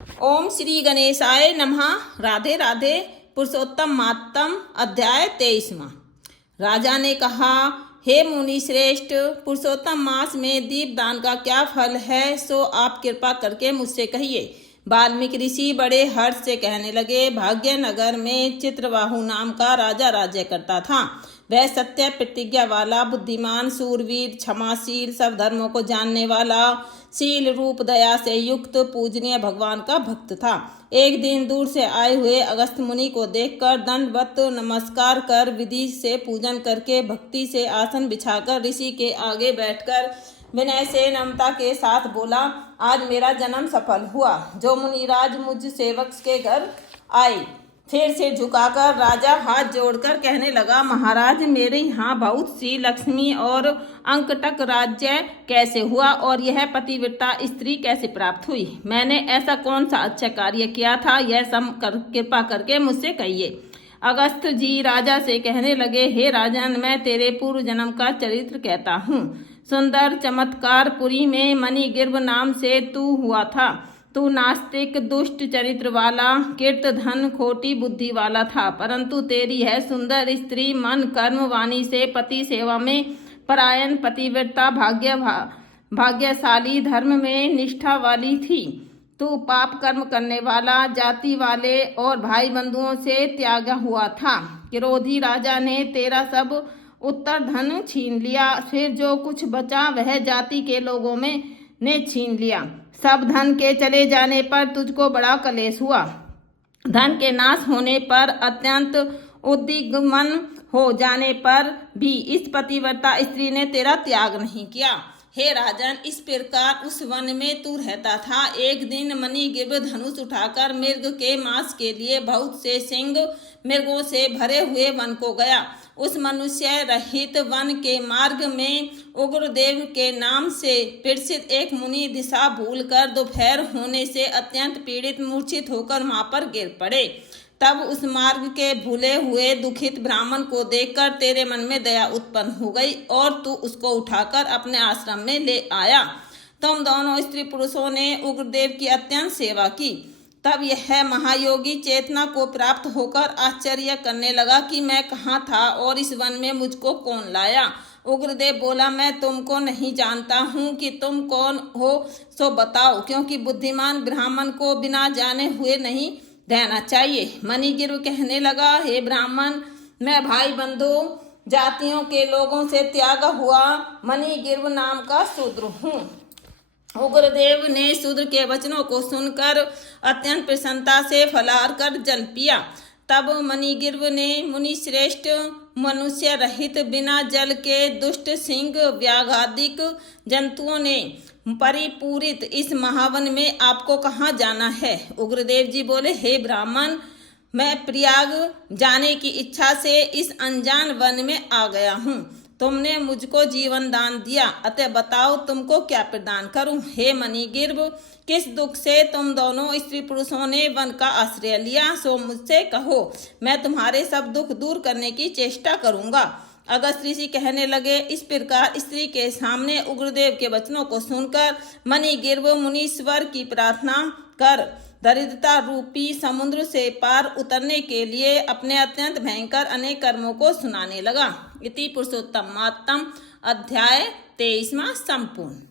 ओम श्री गणेशाय नमः। राधे राधे। पुरुषोत्तम मातम अध्याय 23वां। राजा ने कहा, हे मुनि श्रेष्ठ, पुरुषोत्तम मास में दीपदान का क्या फल है, सो आप कृपा करके मुझसे कहिए। वाल्मीकि ऋषि बड़े हर्ष से कहने लगे, भाग्यनगर में चित्रवाहु नाम का राजा राज्य करता था। वह सत्य प्रतिज्ञा वाला, बुद्धिमान, सूरवीर, क्षमाशील, सब धर्मों को जानने वाला, शील रूप दया से युक्त, पूजनीय भगवान का भक्त था। एक दिन दूर से आए हुए अगस्त्य मुनि को देखकर दंडवत नमस्कार कर विधि से पूजन करके भक्ति से आसन बिछाकर ऋषि के आगे बैठकर विनय से नम्रता के साथ बोला, आज मेरा जन्म सफल हुआ। जो मुनिराज मुझ सेवक के घर आए। फिर सिर झुकाकर राजा हाथ जोड़कर कहने लगा, महाराज, मेरे यहाँ बहुत सी लक्ष्मी और अंकटक राज्य कैसे हुआ और यह पतिव्रता स्त्री कैसे प्राप्त हुई? मैंने ऐसा कौन सा अच्छा कार्य किया था, यह सब कृपा करके मुझसे कहिए। अगस्त्य जी राजा से कहने लगे, हे राजन, मैं तेरे पूर्व जन्म का चरित्र कहता हूँ। सुंदर चमत्कारपुरी में मणिगिर्भ नाम से तू हुआ था। तू नास्तिक, दुष्ट चरित्र वाला, कीर्त धन, खोटी बुद्धि वाला था, परंतु तेरी यह सुंदर स्त्री मन कर्म वाणी से पति सेवा में परायण, पतिव्रता, भाग्यशाली, धर्म में निष्ठा वाली थी। तू पाप कर्म करने वाला, जाति वाले और भाई बंधुओं से त्यागा हुआ था। क्रोधी राजा ने तेरा सब उत्तर धन छीन लिया, फिर जो कुछ बचा वह जाति के लोगों में ने छीन लिया। सब धन के चले जाने पर तुझको बड़ा कलेश हुआ। धन के नाश होने पर, अत्यंत उद्विग्न हो जाने पर भी इस पतिव्रता स्त्री ने तेरा त्याग नहीं किया। हे राजन, इस प्रकार उस वन में तू रहता था। एक दिन मणिगिर्भ धनुष उठाकर मृग के मांस के लिए बहुत से सिंह मृगों से भरे हुए वन को गया। उस मनुष्य रहित वन के मार्ग में उग्रदेव के नाम से प्रसिद्ध एक मुनि दिशा भूलकर दोपहर होने से अत्यंत पीड़ित मूर्छित होकर वहां पर गिर पड़े। तब उस मार्ग के भूले हुए दुखित ब्राह्मण को देखकर तेरे मन में दया उत्पन्न हो गई और तू उसको उठाकर अपने आश्रम में ले आया। तुम दोनों स्त्री पुरुषों ने उग्रदेव की अत्यंत सेवा की। तब यह महायोगी चेतना को प्राप्त होकर आश्चर्य करने लगा कि मैं कहाँ था और इस वन में मुझको कौन लाया। उग्रदेव बोला, मैं तुमको नहीं जानता हूँ कि तुम कौन हो, सो बताओ, क्योंकि बुद्धिमान ब्राह्मण को बिना जाने हुए नहीं रहना चाहिए। मणिगिर्भ कहने लगा, हे ब्राह्मण, मैं भाई बंधु जातियों के लोगों से त्यागा हुआ मणिगिर्भ नाम का शूद्र हूँ। उग्रदेव ने शूद्र के वचनों को सुनकर अत्यंत प्रसन्नता से फलाहार कर जल पिया। तब मणिगिर्भ ने, मुनि श्रेष्ठ, मनुष्य रहित बिना जल के दुष्ट सिंह व्याघादिक जंतुओं ने परिपूरित इस महावन में आपको कहाँ जाना है? उग्रदेव जी बोले, हे ब्राह्मण, मैं प्रयाग जाने की इच्छा से इस अनजान वन में आ गया हूँ। तुमने मुझको जीवन दान दिया, अतः बताओ तुमको क्या प्रदान करूं? हे मणिगिर्भ, किस दुख से तुम दोनों स्त्री पुरुषों ने वन का आश्रय लिया, सो मुझसे कहो, मैं तुम्हारे सब दुख दूर करने की चेष्टा करूंगा। अगस्त्य ऋषि कहने लगे, इस प्रकार स्त्री के सामने उग्रदेव के वचनों को सुनकर मणिगिर्भ मुनीश्वर की प्रार्थना कर दरिद्रता रूपी समुद्र से पार उतरने के लिए अपने अत्यंत भयंकर अनेक कर्मों को सुनाने लगा। इति पुरुषोत्तम मातम अध्याय 23वां संपूर्ण।